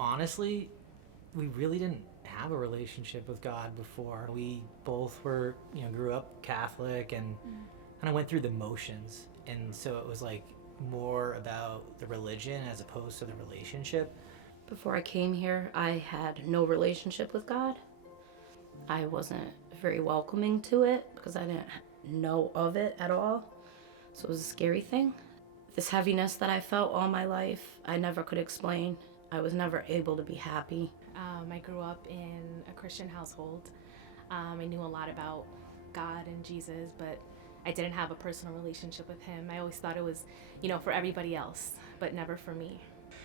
honestly, we really didn't have a relationship with God before. We both were, grew up Catholic and kind of went through the motions. And so it was like more about the religion as opposed to the relationship. Before I came here, I had no relationship with God. I wasn't very welcoming to it because I didn't know of it at all. So it was a scary thing. This heaviness that I felt all my life, I never could explain. I was never able to be happy. I grew up in a Christian household. I knew a lot about God and Jesus, but I didn't have a personal relationship with him. I always thought it was, for everybody else, but never for me.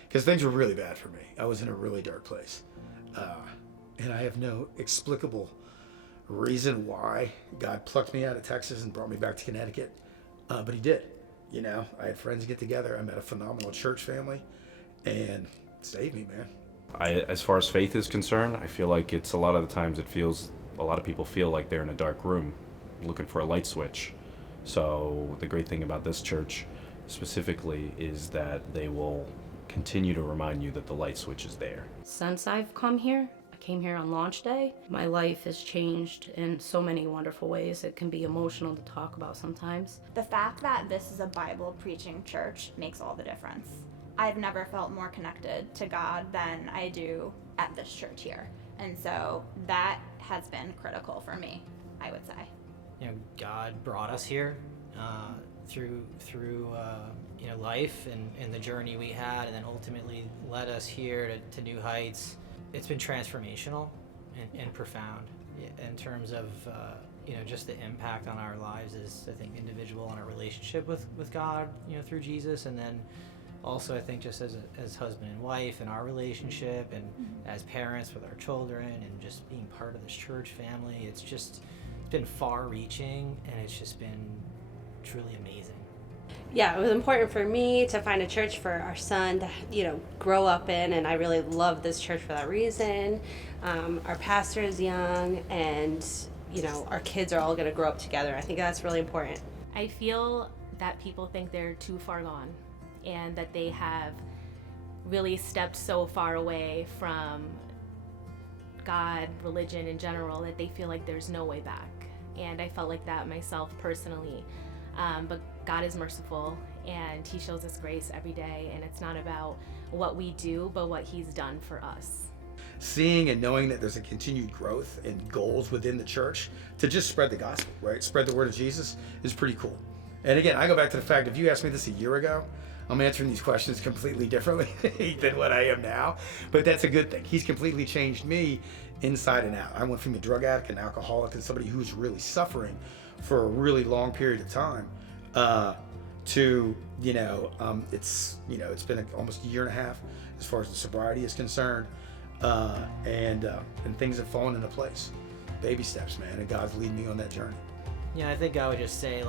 Because things were really bad for me. I was in a really dark place. And I have no explicable reason why God plucked me out of Texas and brought me back to Connecticut. But he did. I had friends get together. I met a phenomenal church family and saved me, man. As far as faith is concerned, I feel like it's a lot of the times a lot of people feel like they're in a dark room looking for a light switch. So the great thing about this church specifically is that they will continue to remind you that the light switch is there. Since I've come here, I came here on launch day, my life has changed in so many wonderful ways. It can be emotional to talk about sometimes. The fact that this is a Bible preaching church makes all the difference. I've never felt more connected to God than I do at this church here. And so that has been critical for me, I would say. God brought us here through life and the journey we had, and then ultimately led us here to new heights. It's been transformational and profound in terms of just the impact on our lives as, I think, individual and our relationship with God, through Jesus, and then also I think just as husband and wife and our relationship, and as parents with our children, and just being part of this church family. It's been far-reaching, and it's just been truly amazing. Yeah, it was important for me to find a church for our son to, grow up in, and I really love this church for that reason. Our pastor is young, and, our kids are all going to grow up together. I think that's really important. I feel that people think they're too far gone and that they have really stepped so far away from God, religion in general, that they feel like there's no way back. And I felt like that myself personally. But God is merciful, and he shows us grace every day, and it's not about what we do, but what he's done for us. Seeing and knowing that there's a continued growth and goals within the church to just spread the gospel, right? Spread the word of Jesus is pretty cool. And again, I go back to the fact, if you asked me this a year ago, I'm answering these questions completely differently than what I am now. But that's a good thing. He's completely changed me inside and out. I went from a drug addict, an alcoholic, and somebody who's really suffering for a really long period of time to, it's been almost a year and a half as far as the sobriety is concerned. And things have fallen into place. Baby steps, man, and God's leading me on that journey. I think I would just say,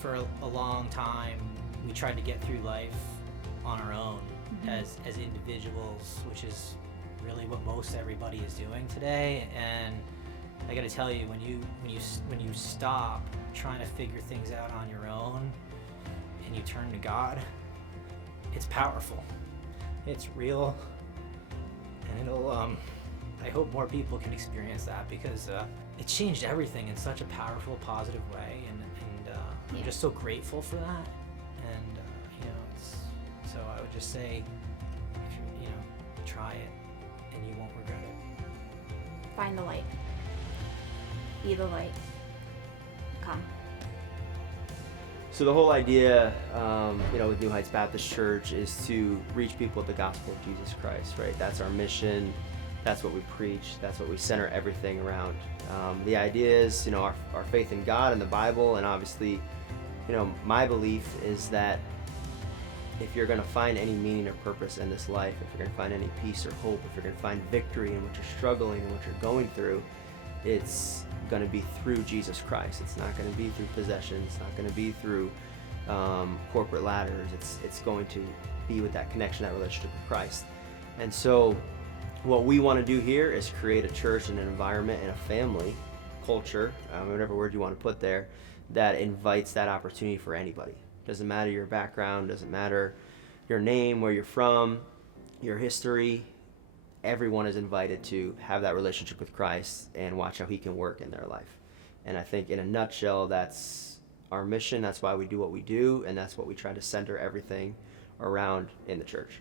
for a long time, we tried to get through life on our own as individuals, which is really what most everybody is doing today. And I got to tell you, when you stop trying to figure things out on your own and you turn to God, it's powerful. It's real, and it'll. I hope more people can experience that, because it changed everything in such a powerful, positive way, and I'm just so grateful for that. And so I would just say, if you try it, and you won't regret it. Find the light. Be the light. Come. So the whole idea, with New Heights Baptist Church is to reach people with the gospel of Jesus Christ, right? That's our mission. That's what we preach. That's what we center everything around. The idea is, our faith in God and the Bible, and obviously, my belief is that if you're going to find any meaning or purpose in this life, if you're going to find any peace or hope, if you're going to find victory in what you're struggling and what you're going through, it's going to be through Jesus Christ. It's not going to be through possessions. It's not going to be through corporate ladders. It's going to be with that connection, that relationship with Christ. And so what we want to do here is create a church and an environment and a family culture, whatever word you want to put there, that invites that opportunity for anybody. Doesn't matter your background, doesn't matter your name, where you're from. your history. Everyone is invited to have that relationship with Christ and watch how he can work in their life. And I think in a nutshell, that's our mission. That's why we do what we do, and that's what we try to center everything around in the church.